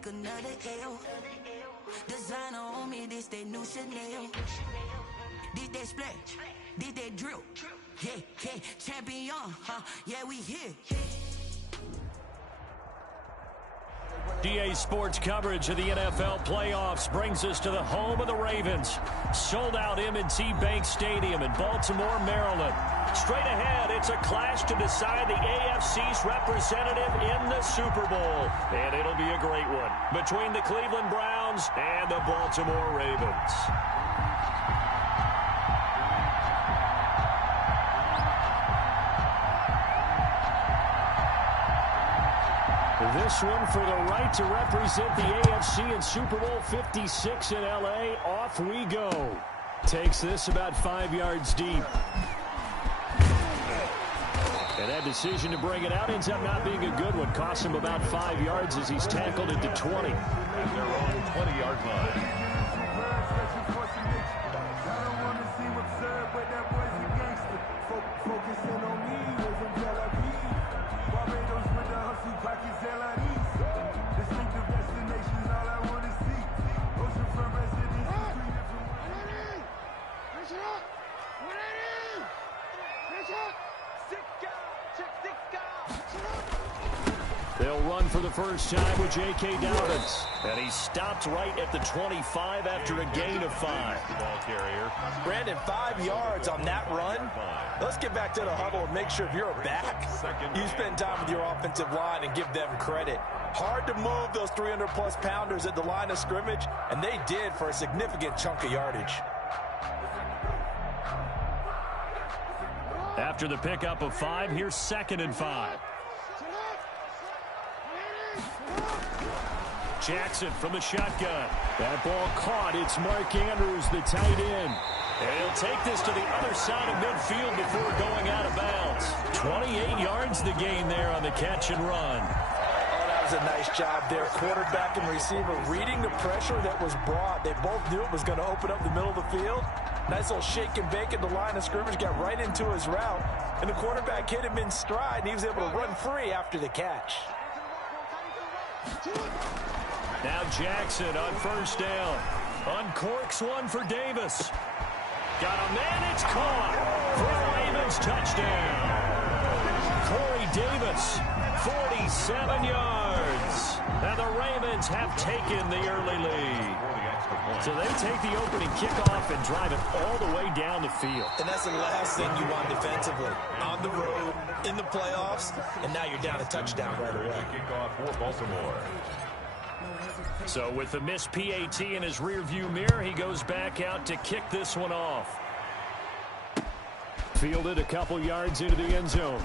take another L. Designer on me, this they new Chanel. This they splash, this they drill. Yeah, yeah, champion, huh? Yeah, we here. DA Sports coverage of the NFL playoffs brings us to the home of the Ravens. Sold out M&T Bank Stadium in Baltimore, Maryland. Straight ahead, it's a clash to decide the AFC's representative in the Super Bowl. And it'll be a great one between the Cleveland Browns and the Baltimore Ravens. This one for the right to represent the AFC in Super Bowl 56 in L.A. Off we go. Takes this about 5 yards deep. And that decision to bring it out ends up not being a good one. Costs him about 5 yards as he's tackled into 20. At their own 20-yard line. They'll run for the first time with J.K. Dobbins. And he stopped right at the 25 after a gain of 5. Ball carrier. Brandon, 5 yards on that run. Let's get back to the huddle and make sure if you're a back, you spend time with your offensive line and give them credit. Hard to move those 300-plus pounders at the line of scrimmage, and they did for a significant chunk of yardage. After the pickup of 5, here's 2nd and 5. Jackson from the shotgun. That ball caught. It's Mark Andrews, the tight end. And he'll take this to the other side of midfield before going out of bounds. 28 yards the gain there on the catch and run. Oh, that was a nice job there. Quarterback and receiver reading the pressure that was brought. They both knew it was going to open up the middle of the field. Nice little shake and bake at the line of scrimmage. Got right into his route. And the quarterback hit him in stride, and he was able to run free after the catch. Now Jackson on first down. Uncorks one for Davis. Got a man, it's caught for a Ravens touchdown. Corey Davis, 47 yards. And the Ravens have taken the early lead. So they take the opening kickoff and drive it all the way down the field. And that's the last thing you want defensively. On the road, in the playoffs, and now you're down a touchdown right away. Kickoff for Baltimore. So with the missed PAT in his rearview mirror, he goes back out to kick this one off. Fielded a couple yards into the end zone.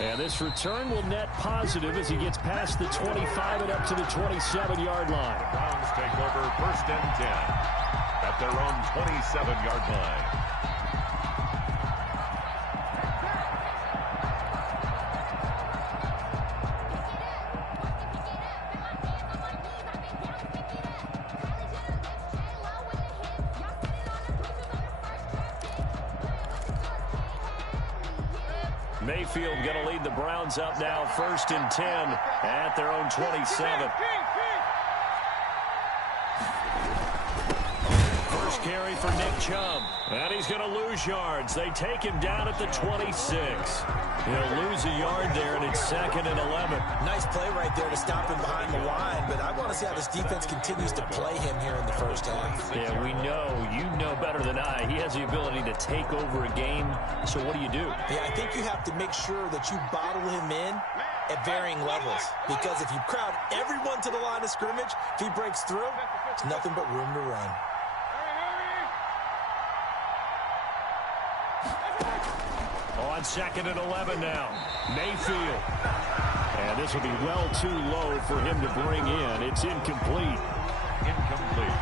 And this return will net positive as he gets past the 25 and up to the 27-yard line. The Browns take over 1st and 10 at their own 27-yard line. Mayfield going to lead the Browns up now 1st and 10 at their own 27. First carry for Nick Chubb. And he's going to lose yards. They take him down at the 26. He'll lose a yard there, and it's 2nd and 11. Nice play right there to stop him behind the line, but I want to see how this defense continues to play him here in the first half. Yeah, we know. You know better than I. He has the ability to take over a game. So what do you do? Yeah, I think you have to make sure that you bottle him in at varying levels, because if you crowd everyone to the line of scrimmage, if he breaks through, it's nothing but room to run. On 2nd and 11 now. Mayfield. And this will be well too low for him to bring in. It's incomplete. Incomplete.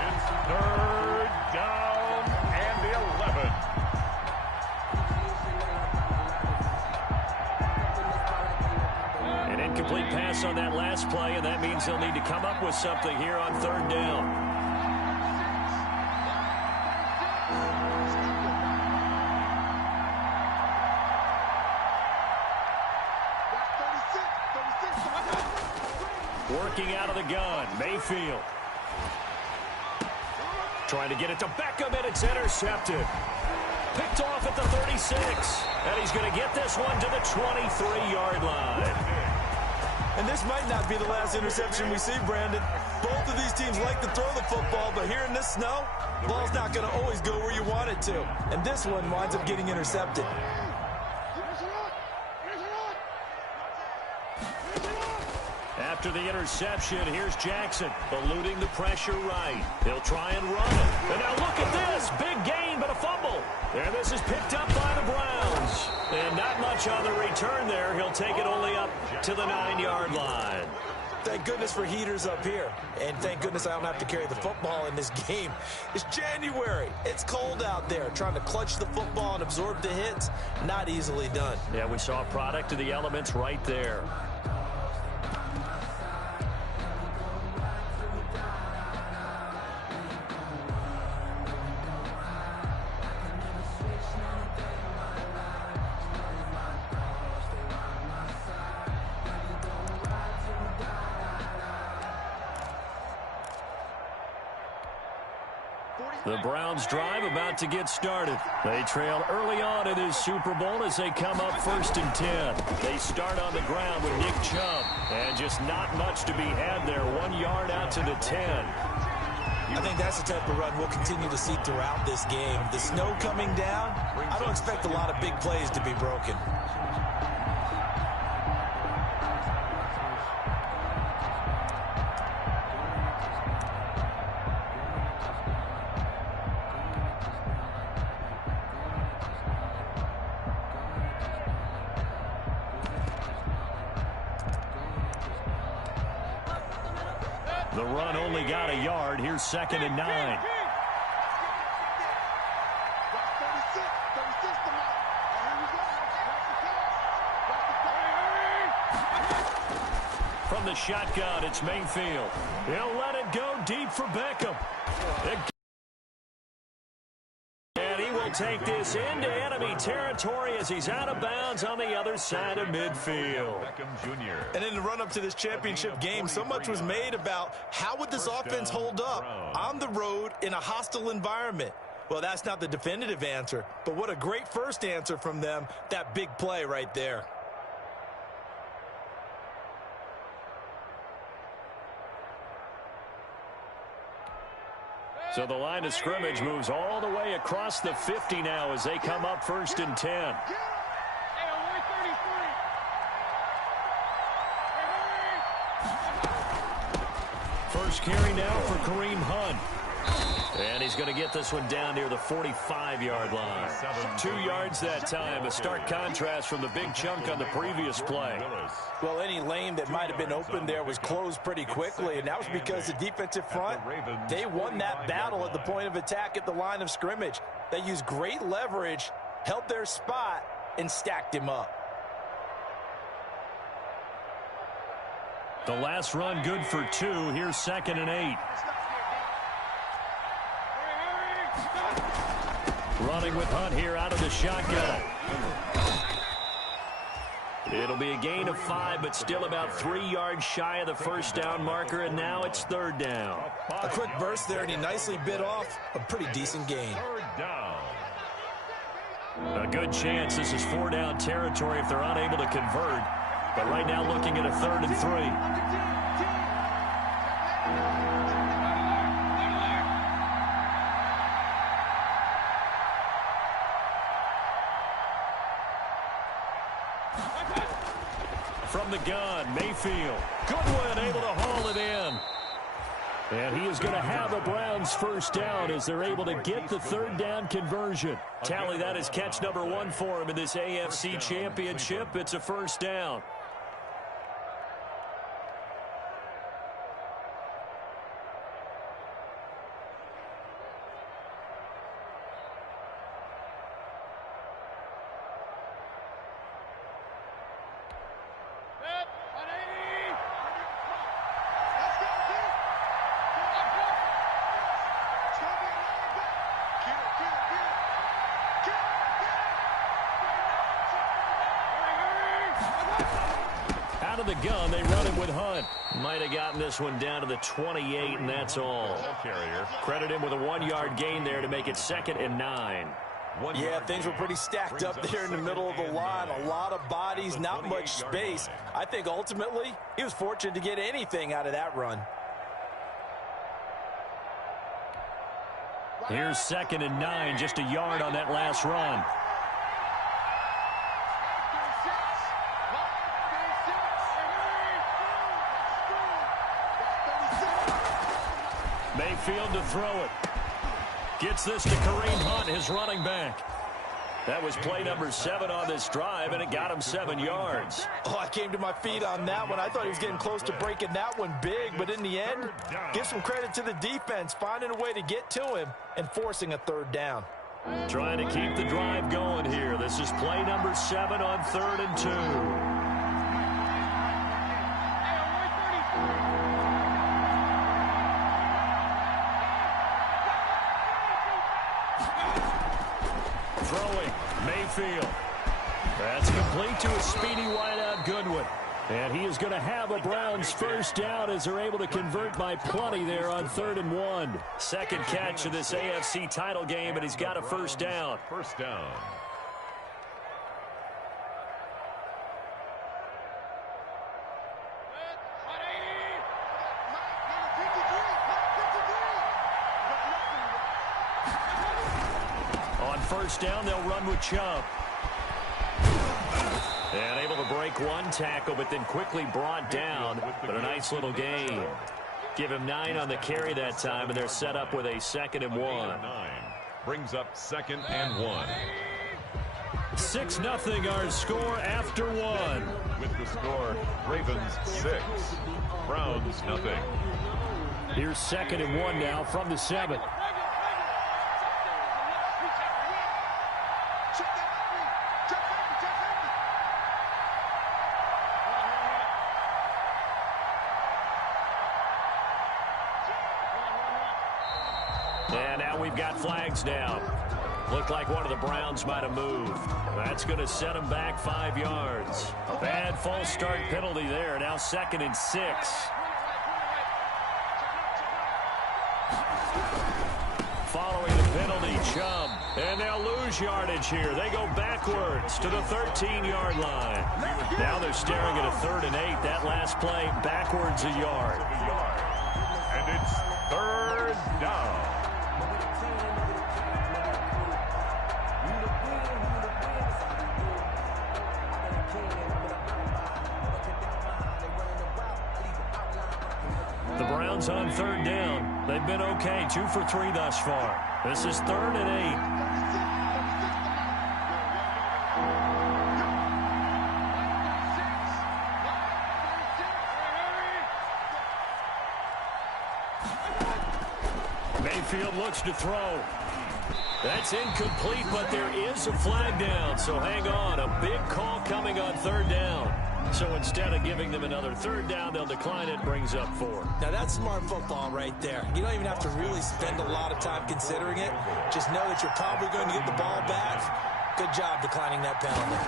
It's 3rd down and 11. An incomplete pass on that last play, and that means they'll need to come up with something here on 3rd down. Working out of the gun, Mayfield. Trying to get it to Beckham, and it's intercepted. Picked off at the 36. And he's going to get this one to the 23-yard line. And this might not be the last interception we see, Brandon. Both of these teams like to throw the football, but here in this snow, the ball's not going to always go where you want it to. And this one winds up getting intercepted. After the interception, here's Jackson, eluding the pressure right. He'll try and run it. And now look at this. Big gain, but a fumble. And this is picked up by the Browns. And not much on the return there. He'll take it only up to the 9-yard line. Thank goodness for heaters up here. And thank goodness I don't have to carry the football in this game. It's January. It's cold out there. Trying to clutch the football and absorb the hits, not easily done. Yeah, we saw a product of the elements right there. The Browns drive about to get started. They trail early on in this Super Bowl as they come up 1st and 10. They start on the ground with Nick Chubb. And just not much to be had there. 1 yard out to the 10. I think that's the type of run we'll continue to see throughout this game. The snow coming down, I don't expect a lot of big plays to be broken. The run only got a yard. Here's 2nd and 9. From the shotgun, it's Mayfield. He'll let it go deep for Beckham. And he will take this into enemy territory as he's out of bounds on the other side of midfield. And in the run-up to this championship game, so much was made about how would this offense hold up on the road in a hostile environment. Well, that's not the definitive answer, but what a great first answer from them, that big play right there. So the line of scrimmage moves all the way across the 50 now as they come up 1st and 10. First carry now for Kareem Hunt. And he's going to get this one down near the 45-yard line. 2 yards that time, a stark contrast from the big chunk on the previous play. Well, any lane that might have been open there was closed pretty quickly, and that was because the defensive front, they won that battle at the point of attack at the line of scrimmage. They used great leverage, held their spot, and stacked him up. The last run good for 2. Here's 2nd and 8. Running with Hunt here out of the shotgun. It'll be a gain of 5, but still about 3 yards shy of the first down marker, and now it's 3rd down. A quick burst there, and he nicely bit off a pretty decent gain. A good chance this is 4-down territory if they're unable to convert, but right now looking at a 3rd and 3. From the gun, Mayfield. Goodwin able to haul it in. And he is going to have a Browns first down as they're able to get the 3rd down conversion. Tally, that is catch number 1 for him in this AFC Championship. It's a first down. out of the gun. They run it with Hunt. Might have gotten this one down to the 28, and that's all. Credit him with a 1-yard gain there to make it 2nd and 9. Yeah, things were pretty stacked up there in the middle of the line. A lot of bodies, not much space. I think ultimately he was fortunate to get anything out of that run. Here's 2nd and 9, just a yard on that last run. Mayfield to throw it. Gets this to Kareem Hunt, his running back. That was play number 7 on this drive, and it got him 7 yards. Oh, I came to my feet on that one. I thought he was getting close to breaking that one big, but in the end, give some credit to the defense, finding a way to get to him and forcing a 3rd down. Trying to keep the drive going here. This is play number 7 on 3rd and 2. Throwing, Mayfield. That's complete to a speedy wideout Goodwin. And he is going to have a Browns 1st down as they're able to convert by plenty there on 3rd and 1. 2nd catch of this AFC title game, and he's got a 1st down. 1st down. On 1st down, they'll run with Chubb. And able to break one tackle, but then quickly brought down. But a nice little gain. Give him 9 on the carry that time, and they're set up with a 2nd and 1. Brings up 2nd and 1. 6-0 our score after 1. With the score, Ravens 6, Browns nothing. Here's 2nd and 1 now from the 7. And now we've got flags down. Looked like one of the Browns might have moved. That's going to set them back 5 yards. A bad false start penalty there. Now 2nd and 6. Following the penalty, Chubb. And they'll lose yardage here. They go backwards to the 13-yard line. Now they're staring at a 3rd and 8. That last play, backwards a yard. And it's 3rd down. The Browns on 3rd down. They've been okay, 2 for 3 thus far. This is 3rd and 8. Mayfield looks to throw. That's incomplete, but there is a flag down, so hang on. A big call coming on 3rd down. So instead of giving them another 3rd down, they'll decline it, brings up 4. Now that's smart football right there. You don't even have to really spend a lot of time considering it. Just know that you're probably going to get the ball back. Good job declining that penalty.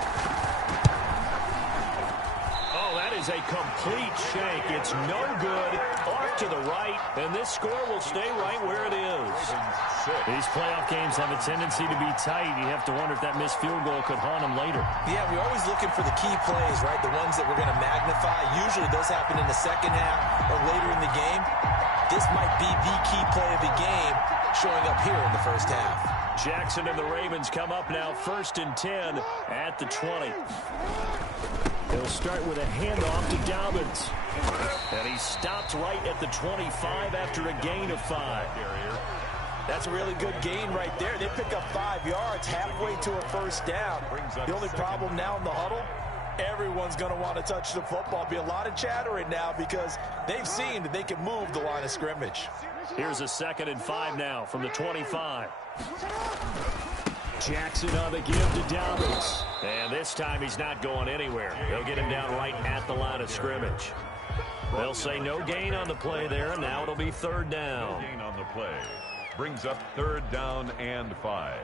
Oh, that is a complete shank. It's no good. Off to the right, and this score will stay right where it is. These playoff games have a tendency to be tight. You have to wonder if that missed field goal could haunt them later. Yeah, we're always looking for the key plays, right? The ones that we're going to magnify. Usually those happen in the 2nd half or later in the game. This might be the key play of the game showing up here in the 1st half. Jackson and the Ravens come up now 1st and 10 at the 20. They'll start with a handoff to Dobbins. And he stopped right at the 25 after a gain of 5. That's a really good gain right there. They pick up 5 yards halfway to a 1st down. The only problem now in the huddle, everyone's going to want to touch the football. Be a lot of chattering now because they've seen that they can move the line of scrimmage. Here's a 2nd and 5 now from the 25. Jackson on the give to Dobbins. And this time he's not going anywhere. They'll get him down right at the line of scrimmage. They'll say no gain on the play there, and now it'll be 3rd down. No gain on the play. Brings up 3rd down and 5.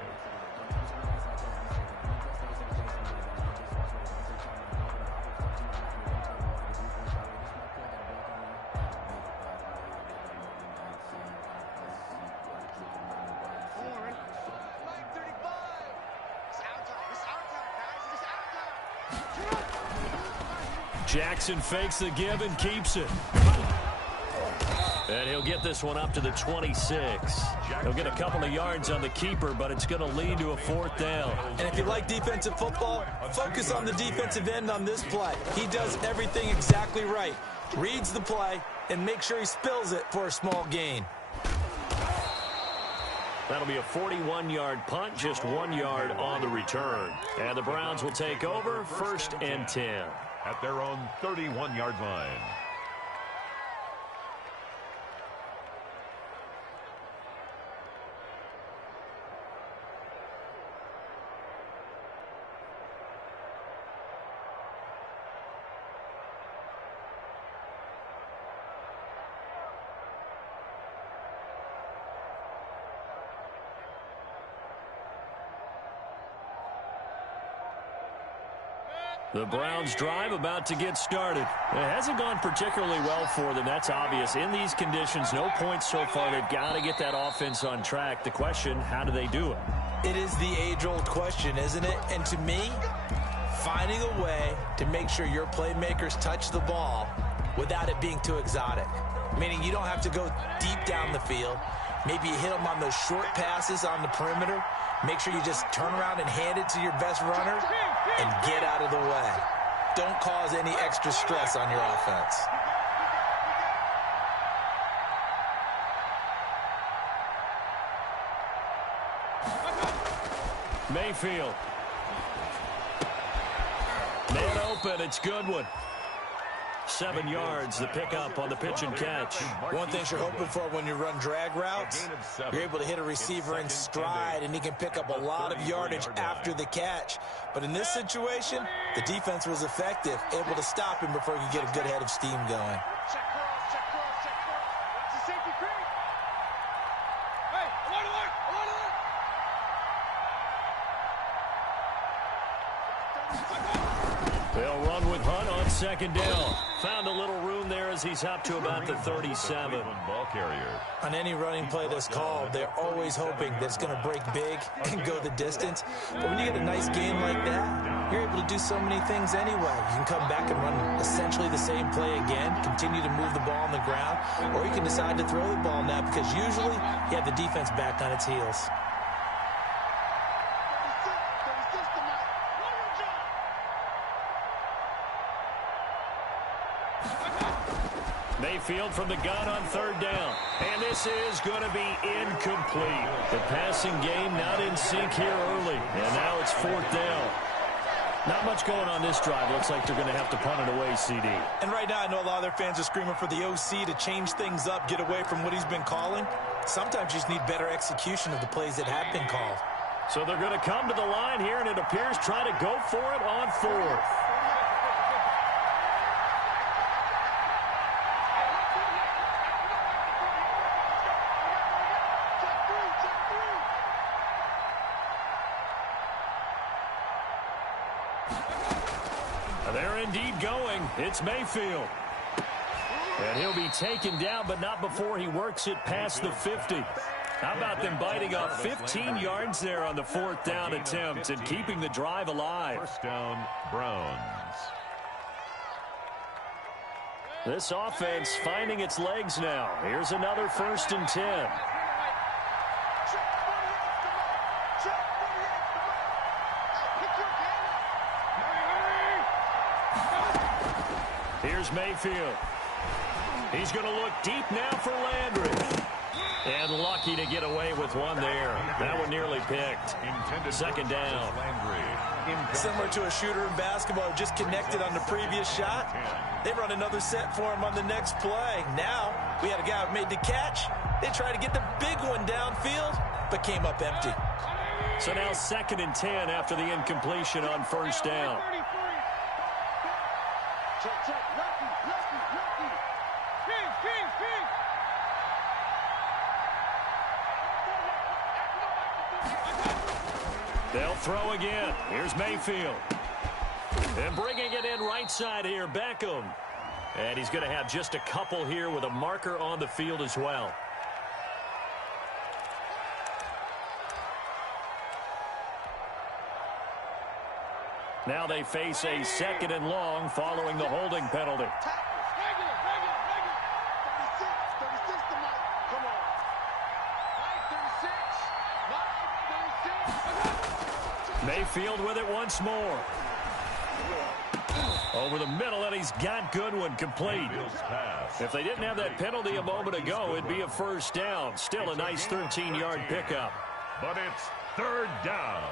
Jackson fakes the give and keeps it. And he'll get this one up to the 26. He'll get a couple of yards on the keeper, but it's going to lead to a 4th down. And if you like defensive football, focus on the defensive end on this play. He does everything exactly right. Reads the play and make sure he spills it for a small gain. That'll be a 41-yard punt, just 1 yard on the return. And the Browns will take over 1st and 10. At their own 31-yard line. The Browns drive about to get started. It hasn't gone particularly well for them. That's obvious. In these conditions, no points so far. They've got to get that offense on track. The question, how do they do it? It is the age-old question, isn't it? And to me, finding a way to make sure your playmakers touch the ball without it being too exotic. Meaning you don't have to go deep down the field. Maybe you hit them on those short passes on the perimeter. Make sure you just turn around and hand it to your best runner and get out of the way. Don't cause any extra stress on your offense. Mayfield. Man open, it's Goodwin. 7 yards, the pickup on the pitch and catch. One thing you're hoping for when you run drag routes, you're able to hit a receiver in stride, and he can pick up a lot of yardage after the catch. But in this situation, the defense was effective, able to stop him before he could get a good head of steam going. They'll run with Hunt on 2nd down. Found a little room there as he's up to about the 37. Ball carrier. On any running play that's called, they're always hoping that it's going to break big and go the distance. But when you get a nice game like that, you're able to do so many things anyway. You can come back and run essentially the same play again, continue to move the ball on the ground, or you can decide to throw the ball now because usually you have the defense back on its heels. Mayfield from the gun on 3rd down. And this is going to be incomplete. The passing game not in sync here early. And now it's 4th down. Not much going on this drive. Looks like they're going to have to punt it away, CD. And right now I know a lot of their fans are screaming for the OC to change things up, get away from what he's been calling. Sometimes you just need better execution of the plays that have been called. So they're going to come to the line here, and it appears try to go for it on 4th. They're indeed going. It's Mayfield. And he'll be taken down, but not before he works it past the 50. How about them biting off 15 yards there on the 4th down attempt and keeping the drive alive? 1st down, Browns. This offense finding its legs now. Here's another 1st and 10. Here's Mayfield. He's going to look deep now for Landry. And lucky to get away with one there. That one nearly picked. 2nd down. Similar to a shooter in basketball who just connected on the previous shot. They run another set for him on the next play. Now, we had a guy who made the catch. They tried to get the big one downfield, but came up empty. So now 2nd and 10 after the incompletion on 1st down. They'll throw again. Here's Mayfield. And bringing it in right side here, Beckham. And he's going to have just a couple here with a marker on the field as well. Now they face a 2nd and long following the holding penalty. Mayfield with it once more. Over the middle, and he's got Goodwin complete. If they didn't have that penalty a moment ago, it'd be a 1st down. Still a nice 13-yard pickup. But it's 3rd down.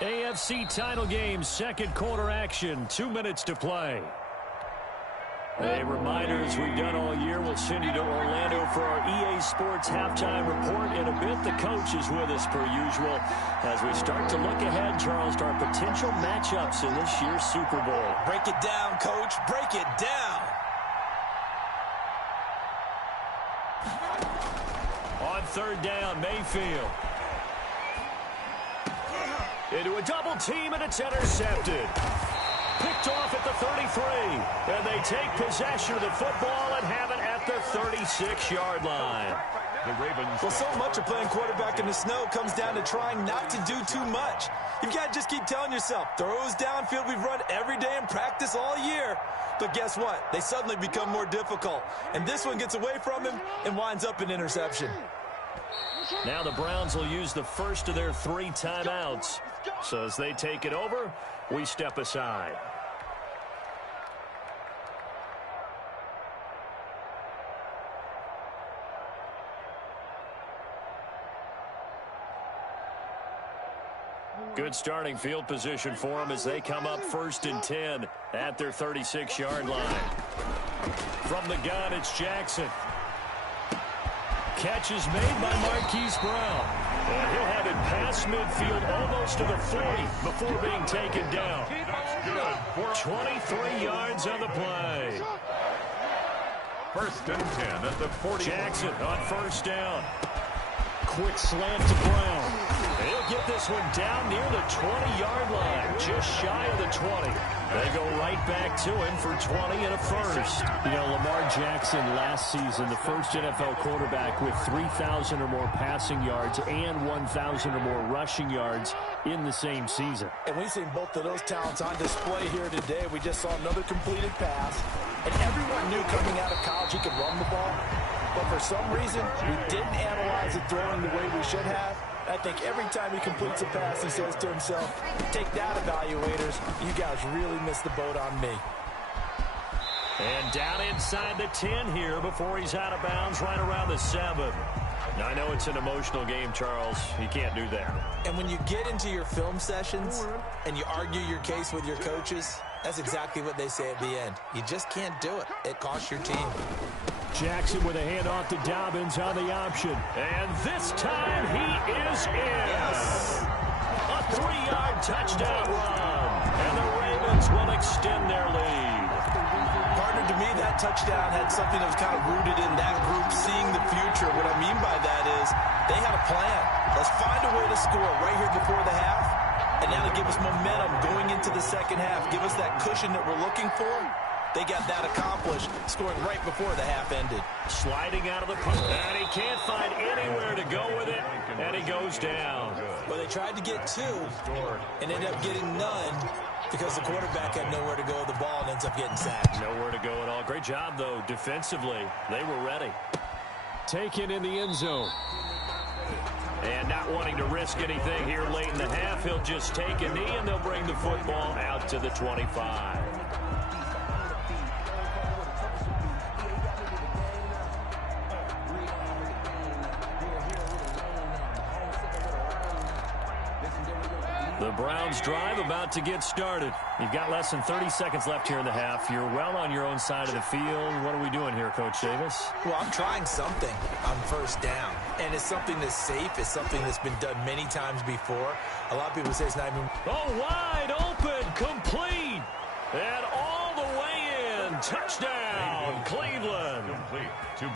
AFC title game, 2nd quarter action, 2 minutes to play. A reminder, as we've done all year, we'll send you to Orlando for our EA Sports halftime report. In a bit, the coach is with us per usual as we start to look ahead, Charles, to our potential matchups in this year's Super Bowl. Break it down, Coach. Break it down. On 3rd down, Mayfield. Into a double team, and it's intercepted. Picked off at the 33, and they take possession of the football and have it at the 36-yard line. The Ravens. Well, so much of playing quarterback in the snow comes down to trying not to do too much. You've got to just keep telling yourself, throws downfield we've run every day in practice all year. But guess what? They suddenly become more difficult. And this one gets away from him and winds up an interception. Now the Browns will use the first of their 3 timeouts. So as they take it over, we step aside. Good starting field position for them as they come up 1st and 10 at their 36-yard line. From the gun, it's Jackson. Catch is made by Marquise Brown. And he'll have it past midfield almost to the 40 before being taken down. 23 yards on the play. 1st and 10 at the 40. Jackson on 1st down. Quick slant to Brown. He'll get this one down near the 20-yard line, just shy of the 20. They go right back to him for 20 and a 1st. You know, Lamar Jackson last season, the first NFL quarterback with 3,000 or more passing yards and 1,000 or more rushing yards in the same season. And we've seen both of those talents on display here today. We just saw another completed pass. And everyone knew coming out of college he could run the ball. But for some reason, we didn't analyze it throwing the way we should have. I think every time he completes a pass, he says to himself, take that, evaluators. You guys really missed the boat on me. And down inside the 10 here before he's out of bounds right around the 7. Now, I know it's an emotional game, Charles. You can't do that. And when you get into your film sessions and you argue your case with your coaches, that's exactly what they say at the end. You just can't do it. It costs your team. Jackson with a handoff to Dobbins on the option. And this time he is in. Yes. A 3-yard touchdown run. And the Ravens will extend their lead. Partner, to me, that touchdown had something that was kind of rooted in that group seeing the future. What I mean by that is they had a plan. Let's find a way to score right here before the half. And now to give us momentum going into the 2nd half, give us that cushion that we're looking for. They got that accomplished, scoring right before the half ended. Sliding out of the post, and he can't find anywhere to go with it, and he goes down. Well, they tried to get 2 and ended up getting none because the quarterback had nowhere to go with the ball and ends up getting sacked. Nowhere to go at all. Great job, though, defensively. They were ready. Taken in the end zone. And not wanting to risk anything here late in the half, he'll just take a knee, and they'll bring the football out to the 25. The Browns drive about to get started. You've got less than 30 seconds left here in the half. You're well on your own side of the field. What are we doing here, Coach Davis? Well, I'm trying something on 1st down. And it's something that's safe. It's something that's been done many times before. A lot of people say it's not even... Oh, wide open, complete, and all the way in. Touchdown, Cleveland.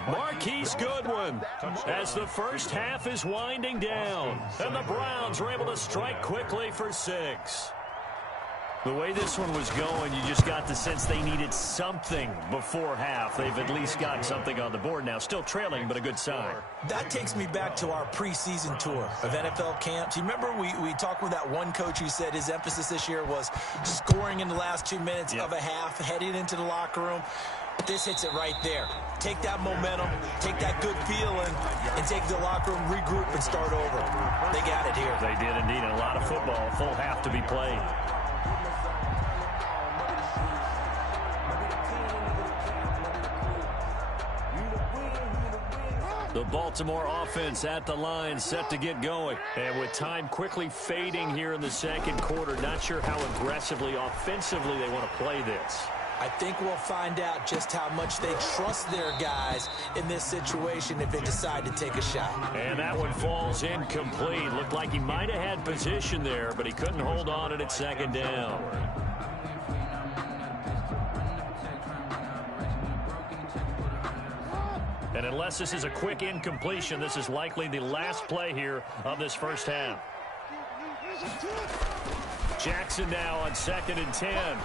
Marquise Goodwin as the first half is winding down. And the Browns are able to strike quickly for 6. The way this one was going, you just got the sense they needed something before half. They've at least got something on the board now. Still trailing, but a good sign. That takes me back to our preseason tour of NFL camps. You remember we talked with that one coach who said his emphasis this year was scoring in the last 2 minutes of a half, heading into the locker room. This hits it right there. Take that momentum, take that good feeling, and take the locker room, regroup, and start over. They got it here. They did indeed. A lot of football, full half to be played. The Baltimore offense at the line, set to get going. And with time quickly fading here in the second quarter, not sure how aggressively, offensively they want to play this. I think we'll find out just how much they trust their guys in this situation if they decide to take a shot. And that one falls incomplete. Looked like he might have had position there, but he couldn't hold on at second down. And unless this is a quick incompletion, this is likely the last play here of this first half. Jackson now on 2nd and 10.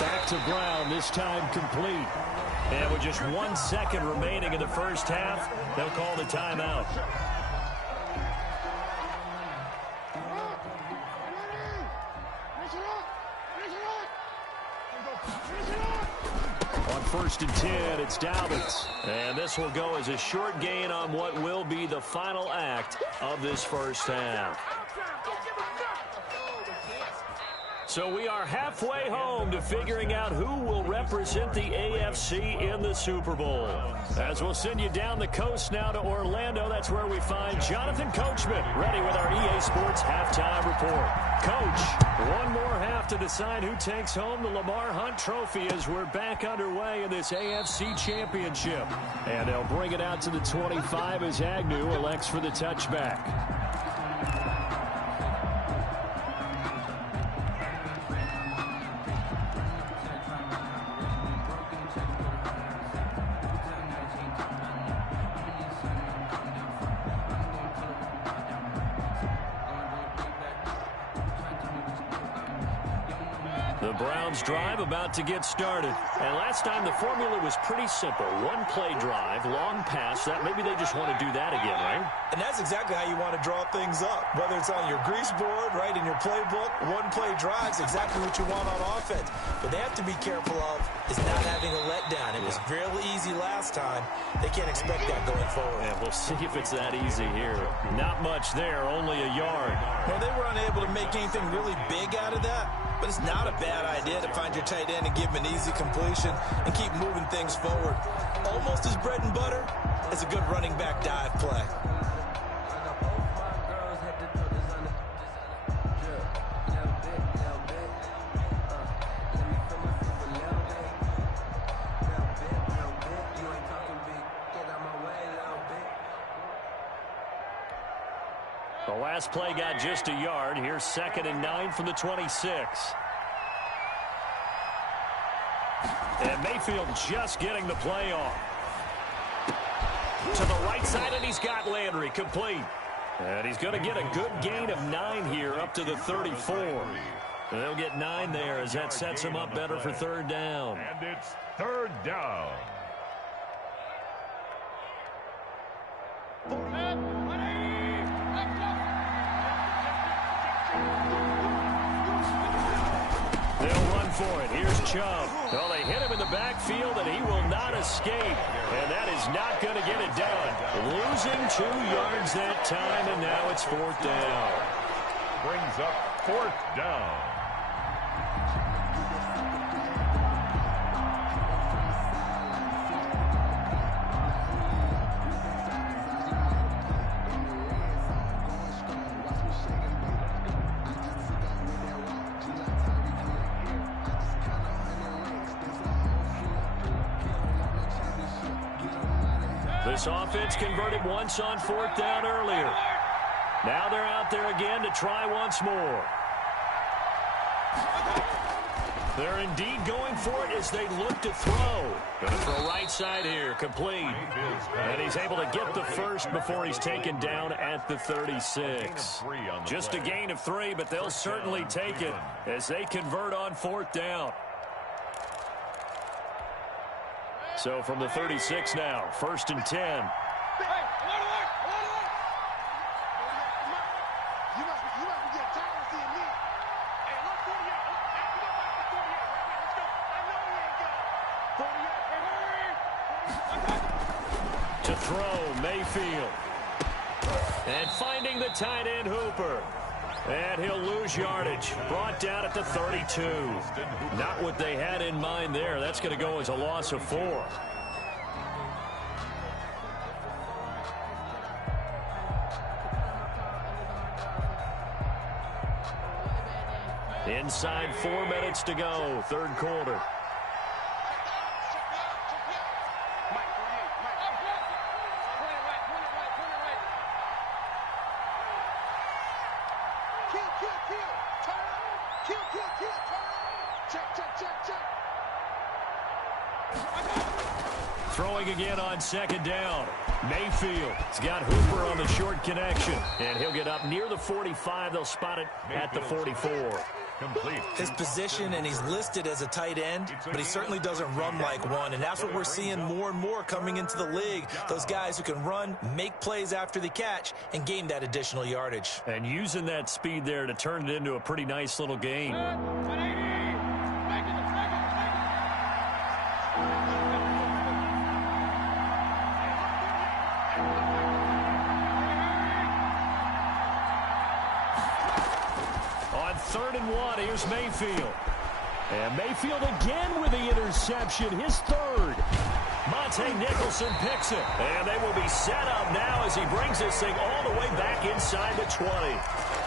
Back to Brown, this time complete. And with just 1 second remaining in the first half, they'll call the timeout. On 1st and 10, it's Dobbins. And this will go as a short gain on what will be the final act of this first half. So we are halfway home to figuring out who will represent the AFC in the Super Bowl. As we'll send you down the coast now to Orlando, that's where we find Jonathan Coachman, ready with our EA Sports Halftime Report. Coach, one more half to decide who takes home the Lamar Hunt Trophy as we're back underway in this AFC Championship. And they'll bring it out to the 25 as Agnew elects for the touchback. The Browns drive about to get started. And last time the formula was pretty simple. One play drive, long pass. That maybe they just want to do that again, right? And that's exactly how you want to draw things up. Whether it's on your grease board, right, in your playbook, one play drives exactly what you want on offense. But they have to be careful of is not having a letdown. It was really easy last time. They can't expect that going forward. And we'll see if it's that easy here. Not much there, only a yard. Well, they were unable to make anything really big out of that. But it's not a bad idea to find your tight end and give him an easy completion and keep moving things forward. Almost as bread and butter as a good running back dive play. The last play got just a yard. Here's 2nd and 9 from the 26. And Mayfield just getting the play off. To the right side, and he's got Landry complete. And he's going to get a good gain of 9 here up to the 34. They'll get 9 there as that sets him up better for 3rd down. And it's 3rd down. They'll run for it. Here's Chubb. Well, they hit him in the backfield, and he will not escape. And that is not going to get it done. Losing 2 yards that time, and now it's 4th down. Brings up 4th down. This offense converted once on 4th down earlier. Now they're out there again to try once more. They're indeed going for it as they look to throw. Going to throw right side here, complete. And he's able to get the first before he's taken down at the 36. Just a gain of 3, but they'll certainly take it as they convert on 4th down. So from the 36 now, 1st and 10. To throw, Mayfield. And finding the tight end, Hooper. And he'll lose yardage. Brought down at the 32. Not what they had in mind there. That's going to go as a loss of 4. Inside 4 minutes to go, 3rd quarter. Throwing again on 2nd down. Mayfield has got Hooper on the short connection. And he'll get up near the 45. They'll spot it at the 44. Complete. His position, and he's listed as a tight end, but he certainly doesn't run like one. And that's what we're seeing more and more coming into the league. Those guys who can run, make plays after the catch, and gain that additional yardage. And using that speed there to turn it into a pretty nice little game. On 3rd and 1, here's Mayfield. And Mayfield again with the interception, his 3rd. Monte Nicholson picks it. And they will be set up now as he brings this thing all the way back inside the 20.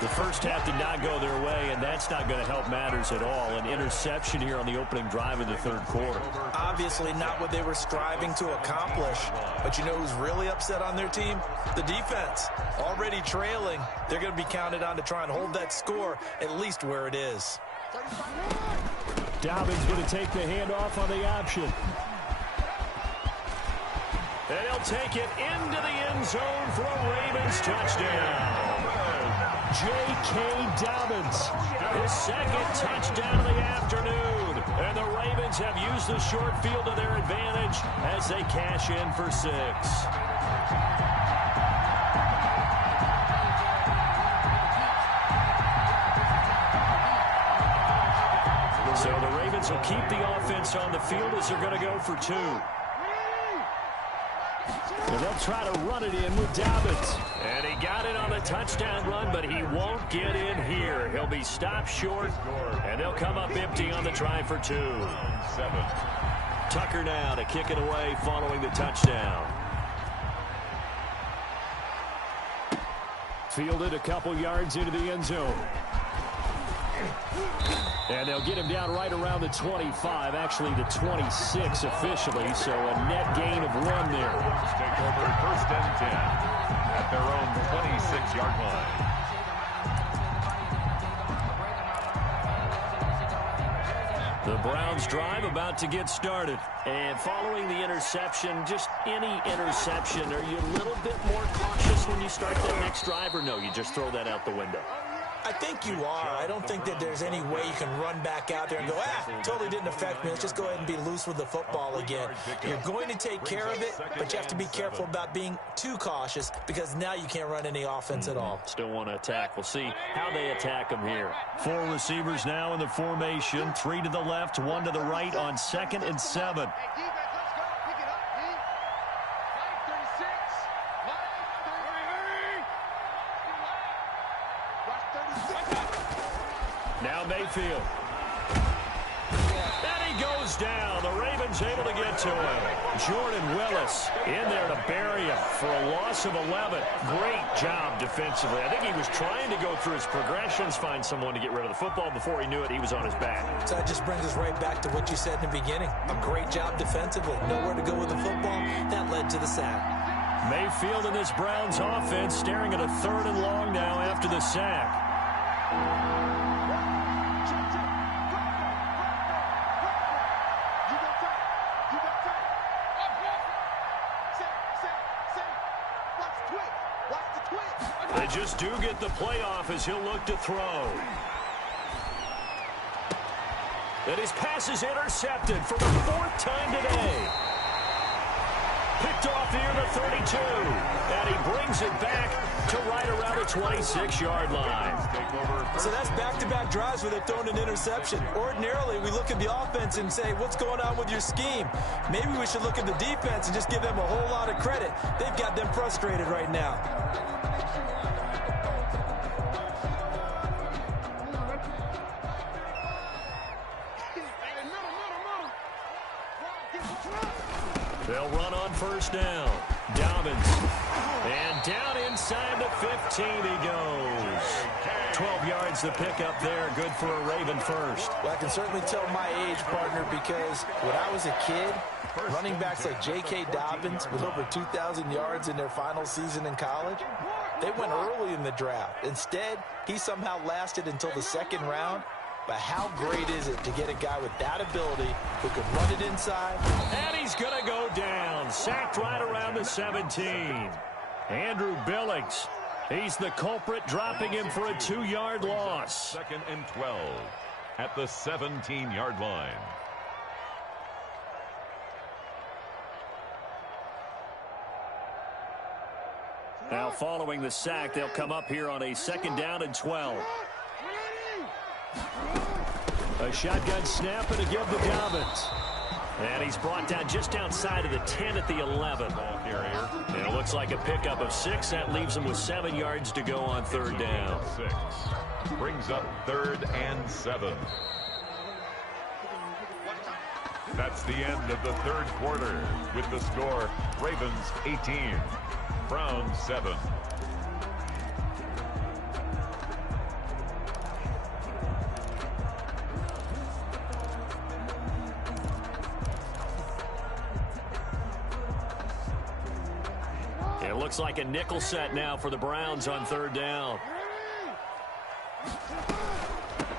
The first half did not go their way, and that's not going to help matters at all. An interception here on the opening drive of the 3rd quarter. Obviously not what they were striving to accomplish. But you know who's really upset on their team? The defense. Already trailing. They're going to be counted on to try and hold that score at least where it is. Dobbins going to take the handoff on the option. And he'll take it into the end zone for a Ravens touchdown. J.K. Dobbins, his 2nd touchdown of the afternoon. And the Ravens have used the short field to their advantage as they cash in for 6. So the Ravens will keep the offense on the field as they're going to go for 2. And they'll try to run it in with Dobbins. And he got it on the touchdown run, but he won't get in here. He'll be stopped short, and they'll come up empty on the try for 2. Tucker now to kick it away following the touchdown. Fielded a couple yards into the end zone. And they'll get him down right around the 25, actually the 26 officially, so a net gain of 1 there. Take over 1st and 10 at their own 26-yard line. The Browns drive about to get started. And following the interception, just any interception, are you a little bit more cautious when you start that next drive, or no, you just throw that out the window? I think you are. I don't think that there's any way you can run back out there and go, totally didn't affect me. Let's just go ahead and be loose with the football again. You're going to take care of it, but you have to be careful about being too cautious because now you can't run any offense at all. Still want to attack. We'll see how they attack them here. 4 receivers now in the formation. 3 to the left, 1 to the right on 2nd and 7. Now Mayfield. And he goes down. The Ravens able to get to him. Jordan Willis in there to bury him for a loss of 11. Great job defensively. I think he was trying to go through his progressions, find someone to get rid of the football. Before he knew it, he was on his back. So that just brings us right back to what you said in the beginning. A great job defensively. Nowhere to go with the football. That led to the sack. Mayfield and this Browns offense staring at a 3rd and long now after the sack. Ravens do get the playoff as he'll look to throw. And his pass is intercepted for the 4th time today. Picked off near the 32. And he brings it back to right around the 26-yard line. So that's back-to-back drives where they've thrown an interception. Ordinarily, we look at the offense and say, what's going on with your scheme? Maybe we should look at the defense and just give them a whole lot of credit. They've got them frustrated right now. They'll run on first down. Dobbins. And down inside the 15 he goes. 12 yards to pick up there. Good for a Raven first. Well, I can certainly tell my age, partner, because when I was a kid, running backs like J.K. Dobbins with over 2,000 yards in their final season in college, they went early in the draft. Instead, he somehow lasted until the 2nd round. But how great is it to get a guy with that ability who can run it inside? And he's going to go down. Sacked right around the 17. Andrew Billings. He's the culprit, dropping him for a 2-yard loss. 2nd and 12 at the 17-yard line. Now following the sack, they'll come up here on a 2nd down and 12. A shotgun snap and a give to Dobbins. And he's brought down just outside of the 10 at the 11. Ball carrier. And it looks like a pickup of 6. That leaves him with 7 yards to go on 3rd down. 6. Brings up 3rd and 7. That's the end of the 3rd quarter with the score Ravens 18, Browns 7. It looks like a nickel set now for the Browns on 3rd down.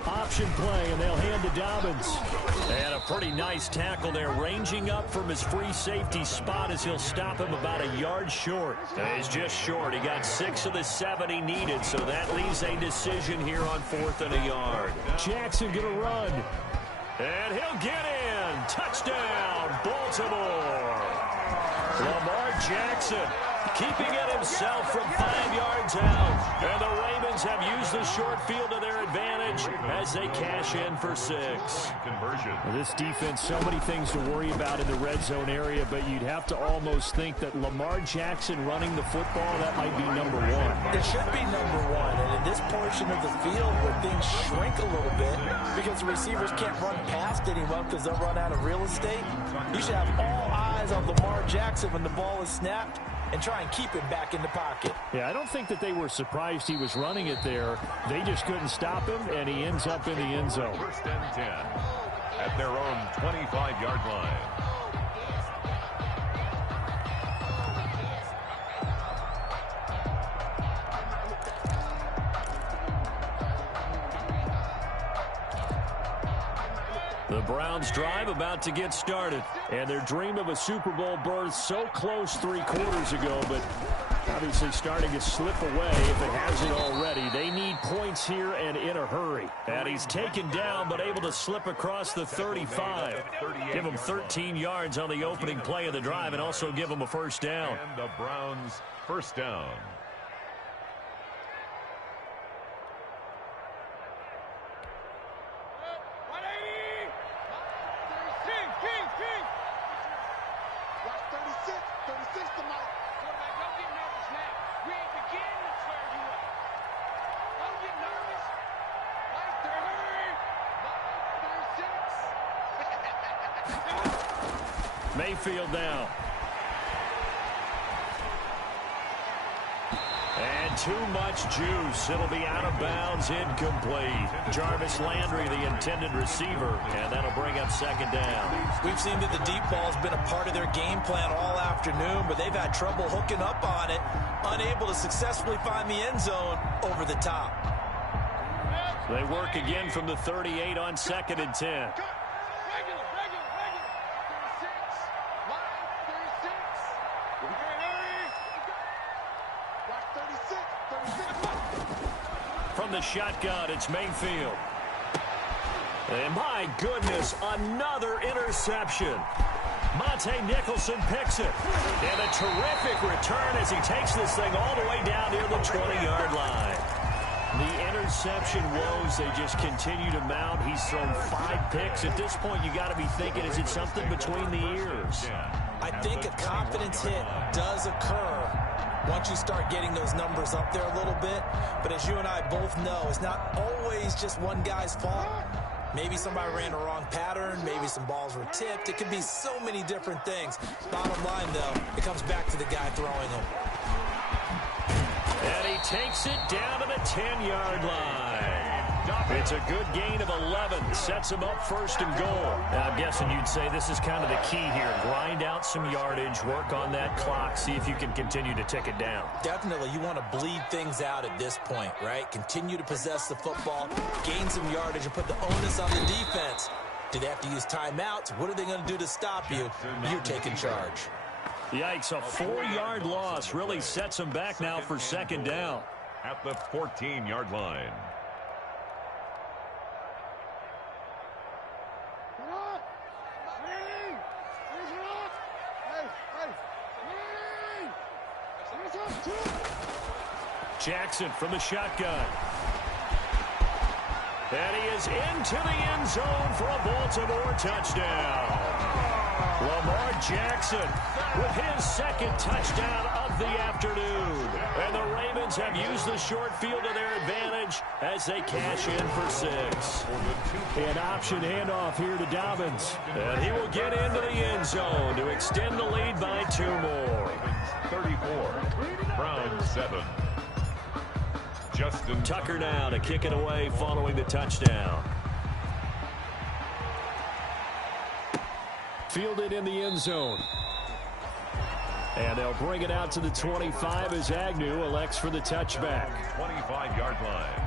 Option play, and they'll hand to Dobbins. And a pretty nice tackle there, ranging up from his free safety spot as he'll stop him about a yard short. And he's just short. He got 6 of the 7 he needed, so that leaves a decision here on 4th and a yard. Jackson gonna run. And he'll get in. Touchdown, Baltimore. Lamar Jackson keeping it himself from 5 yards out. And the Ravens have used the short field to their advantage as they cash in for 6. Conversion. This defense, so many things to worry about in the red zone area, but you'd have to almost think that Lamar Jackson running the football, that might be number 1. It should be number 1. And in this portion of the field where things shrink a little bit because the receivers can't run past anyone because they'll run out of real estate, you should have all eyes on Lamar Jackson when the ball is snapped and try and keep it back in the pocket. Yeah, I don't think that they were surprised he was running it there. They just couldn't stop him, and he ends up in the end zone. 1st and 10 at their own 25-yard line. The Browns drive about to get started. And their dream of a Super Bowl berth so close 3 quarters ago, but obviously starting to slip away if it hasn't already. They need points here and in a hurry. And he's taken down but able to slip across the 35. Give him 13 yards on the opening play of the drive and also give him a 1st down. And the Browns 1st down. Mayfield now. And too much juice. It'll be out of bounds, incomplete. Jarvis Landry, the intended receiver, and that'll bring up 2nd down. We've seen that the deep ball's been a part of their game plan all afternoon, but they've had trouble hooking up on it, unable to successfully find the end zone over the top. They work again from the 38 on 2nd and 10. From the shotgun, it's Mayfield. And my goodness, another interception. Monte Nicholson picks it. And a terrific return as he takes this thing all the way down near the 20-yard line. The interception woes, they just continue to mount. He's thrown 5 picks. At this point, you got to be thinking, is it something between the ears? I think a confidence hit does occur once you start getting those numbers up there a little bit. But as you and I both know, it's not always just one guy's fault. Maybe somebody ran a wrong pattern. Maybe some balls were tipped. It could be so many different things. Bottom line, though, it comes back to the guy throwing them. And he takes it down to the 10-yard line. It's a good gain of 11. Sets him up first and goal. Now, I'm guessing you'd say this is kind of the key here. Grind out some yardage, work on that clock, see if you can continue to tick it down. Definitely. You want to bleed things out at this point, right? Continue to possess the football, gain some yardage, and put the onus on the defense. Do they have to use timeouts? What are they going to do to stop you? You're taking charge. Yikes, a 4-yard loss really sets him back now for second down. At the 14-yard line. Jackson from the shotgun. And he is into the end zone for a Baltimore touchdown. Lamar Jackson with his second touchdown of the afternoon. And the Ravens have used the short field to their advantage as they cash in for 6. An option handoff here to Dobbins. And he will get into the end zone to extend the lead by 2 more. 34, Browns 7. Justin Tucker now to kick it away following the touchdown. Fielded in the end zone. And they'll bring it out to the 25 as Agnew elects for the touchback. 25-yard line.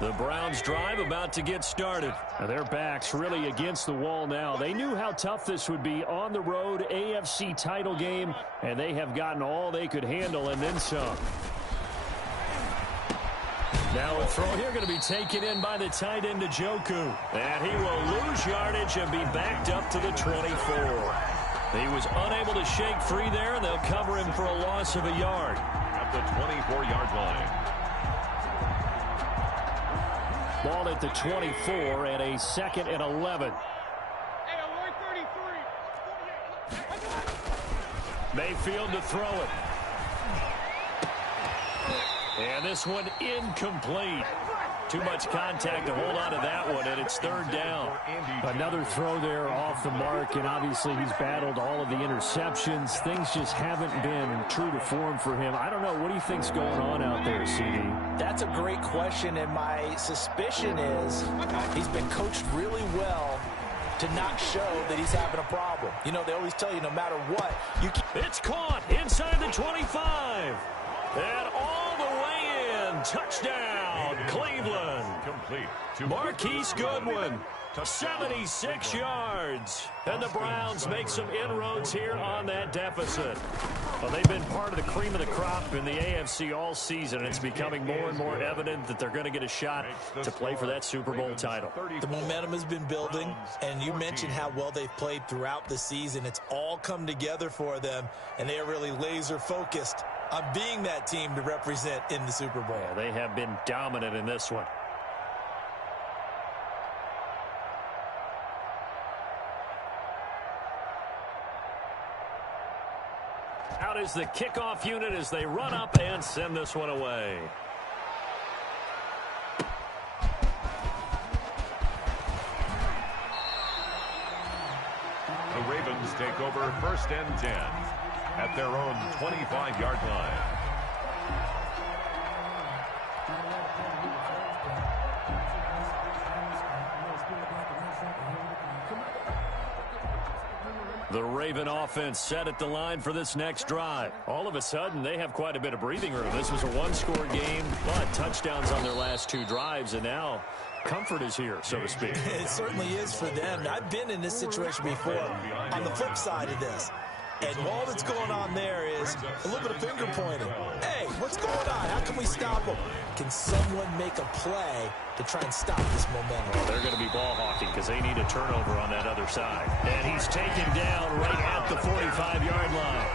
The Browns drive about to get started. Now their backs really against the wall now. They knew how tough this would be on the road, AFC title game, and they have gotten all they could handle and then some. Now a throw here going to be taken in by the tight end Njoku. And he will lose yardage and be backed up to the 24. He was unable to shake free there, and they'll cover him for a loss of a yard. At the 24-yard line. Ball at the 24 and a 2nd and 11. Mayfield to throw it. And this one incomplete. Too much contact to hold on to that one, and it's 3rd down. Another throw there off the mark, and obviously he's battled all of the interceptions. Things just haven't been true to form for him. I don't know. What do you think's going on out there, CD? That's a great question, and my suspicion is he's been coached really well to not show that he's having a problem. You know, they always tell you no matter what, you can't. It's caught inside the 25. And all the way in. Touchdown, Cleveland. Complete. Marquise Goodwin, 76 yards. And the Browns make some inroads here on that deficit. Well, they've been part of the cream of the crop in the AFC all season, and it's becoming more and more evident that they're going to get a shot to play for that Super Bowl title. The momentum has been building, and you mentioned how well they've played throughout the season. It's all come together for them, and they are really laser-focused on being that team to represent in the Super Bowl. Yeah, they have been dominant in this one. Out is the kickoff unit as they run up and send this one away. The Ravens take over 1st and 10 at their own 25-yard line. The Raven offense set at the line for this next drive. All of a sudden, they have quite a bit of breathing room. This was a one-score game, but touchdowns on their last 2 drives, and now comfort is here, so to speak. It certainly is for them. I've been in this situation before on the flip side of this. And all that's going on there is a little bit of finger pointing. Hey, what's going on? How can we stop them? Can someone make a play to try and stop this momentum? Well, they're going to be ball hawking because they need a turnover on that other side. And he's taken down right at the 45-yard line.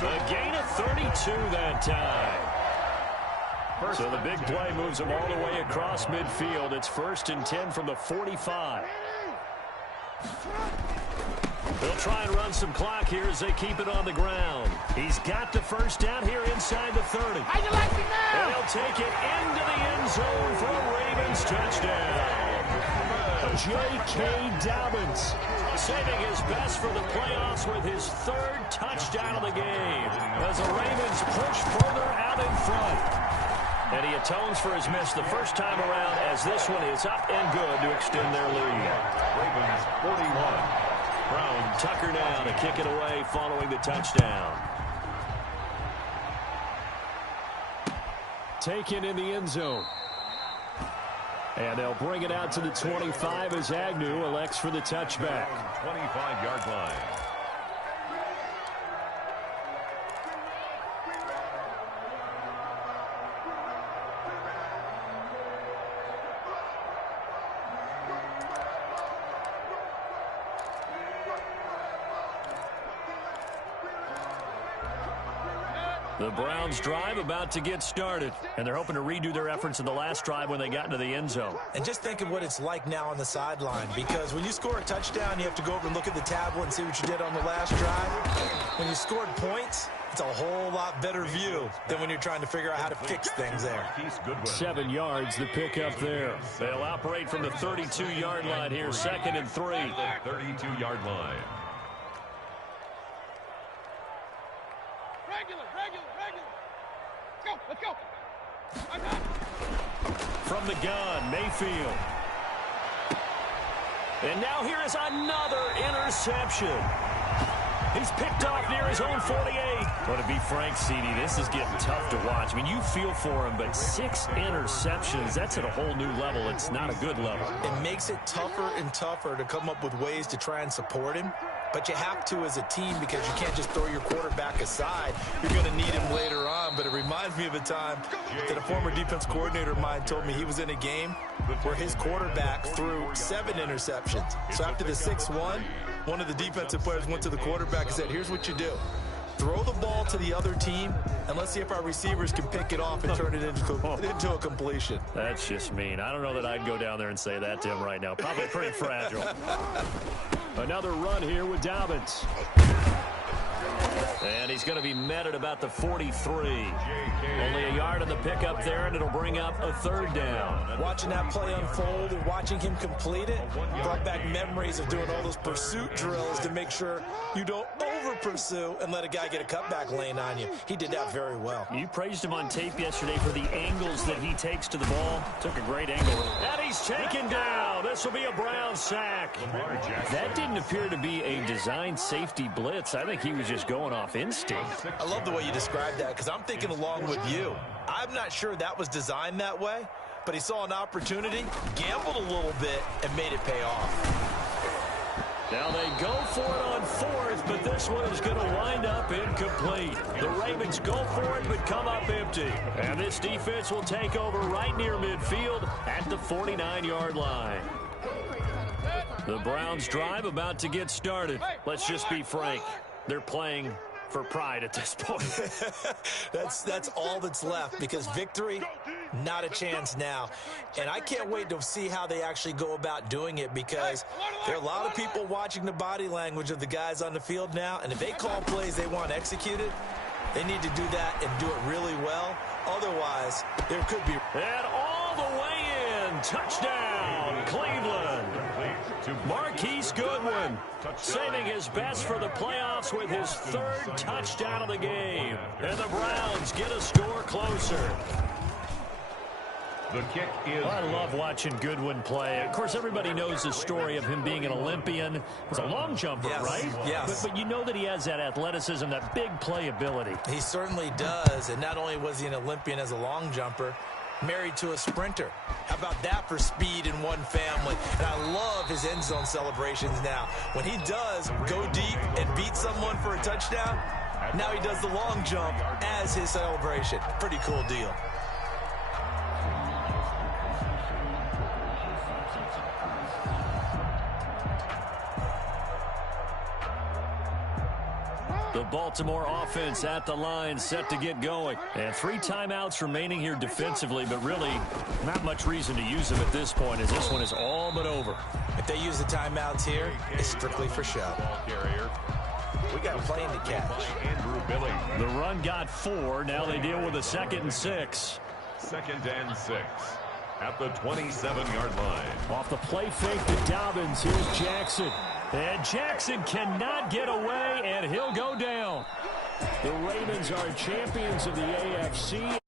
A gain of 32 that time. So the big play moves him all the way across midfield. It's 1st and 10 from the 45. They'll try and run some clock here as they keep it on the ground. He's got the first down here inside the 30. How you like me now? And he'll take it into the end zone for a Ravens touchdown. J.K. Dobbins saving his best for the playoffs with his 3rd touchdown of the game as the Ravens push further out in front. And he atones for his miss the first time around as this one is up and good to extend their lead. Ravens 41. Brown Tucker now to kick it away following the touchdown. Taken in the end zone. And they'll bring it out to the 25 as Agnew elects for the touchback. 25-yard line. The Browns drive about to get started, and they're hoping to redo their efforts in the last drive when they got into the end zone. And just think of what it's like now on the sideline, because when you score a touchdown, you have to go over and look at the tablet and see what you did on the last drive. When you scored points, it's a whole lot better view than when you're trying to figure out how to fix things there. 7 yards, the pickup there. They'll operate from the 32-yard line here, 2nd and 3. 32-yard line. Let's go. From the gun, Mayfield. And now here is another interception. He's picked off near his own 48. Well, to be frank, CD, this is getting tough to watch. I mean, you feel for him, but 6 interceptions, that's at a whole new level. It's not a good level. It makes it tougher and tougher to come up with ways to try and support him. But you have to as a team because you can't just throw your quarterback aside. You're going to need him later on. But it reminds me of a time that a former defense coordinator of mine told me he was in a game where his quarterback threw 7 interceptions. So after the 6-1, one of the defensive players went to the quarterback and said, here's what you do. Throw the ball to the other team, and let's see if our receivers can pick it off and turn it into a completion. That's just mean. I don't know that I'd go down there and say that to him right now. Probably pretty fragile. Another run here with Dobbins. And he's going to be met at about the 43. Only a yard on the pickup there, and it'll bring up a 3rd down. Watching that play unfold and watching him complete it brought back memories of doing all those pursuit drills to make sure you don't over-pursue and let a guy get a cutback lane on you. He did that very well. You praised him on tape yesterday for the angles that he takes to the ball. Took a great angle. And he's taken down. This will be a Brown sack. That didn't appear to be a designed safety blitz. I think he was just going off instinct. I love the way you described that because I'm thinking along with you. I'm not sure that was designed that way, but he saw an opportunity, gambled a little bit, and made it pay off. Now they go for it on 4th, but this one is going to wind up incomplete. The Ravens go for it, but come up empty. And this defense will take over right near midfield at the 49-yard line. The Browns drive about to get started. Let's just be frank. They're playing for pride at this point. That's all that's left because victory, not a chance now. And I can't wait to see how they actually go about doing it because there are a lot of people watching the body language of the guys on the field now, and if they call plays they want executed, they need to do that and do it really well. Otherwise, there could be... And all the way in. Touchdown, Cleveland. Marquise Goodwin saving his best for the playoffs with his 3rd touchdown of the game. And the Browns get a score closer. The kick is... I love watching Goodwin play. Of course, everybody knows the story of him being an Olympian. He's a long jumper, yes, right? Yes. But you know that he has that athleticism, that big playability. He certainly does. And not only was he an Olympian as a long jumper, married to a sprinter. How about that for speed in one family? And I love his end zone celebrations now. When he does go deep and beat someone for a touchdown, now he does the long jump as his celebration. Pretty cool deal. The Baltimore offense at the line, set to get going. And 3 timeouts remaining here defensively, but really not much reason to use them at this point, as this one is all but over. If they use the timeouts here, it's strictly for show. We got a plane to catch. Andrew Billy. The run got 4. Now they deal with a 2nd and 6. 2nd and 6 at the 27-yard line. Off the play fake to Dobbins. Here's Jackson. And Jackson cannot get away, and he'll go down. The Ravens are champions of the AFC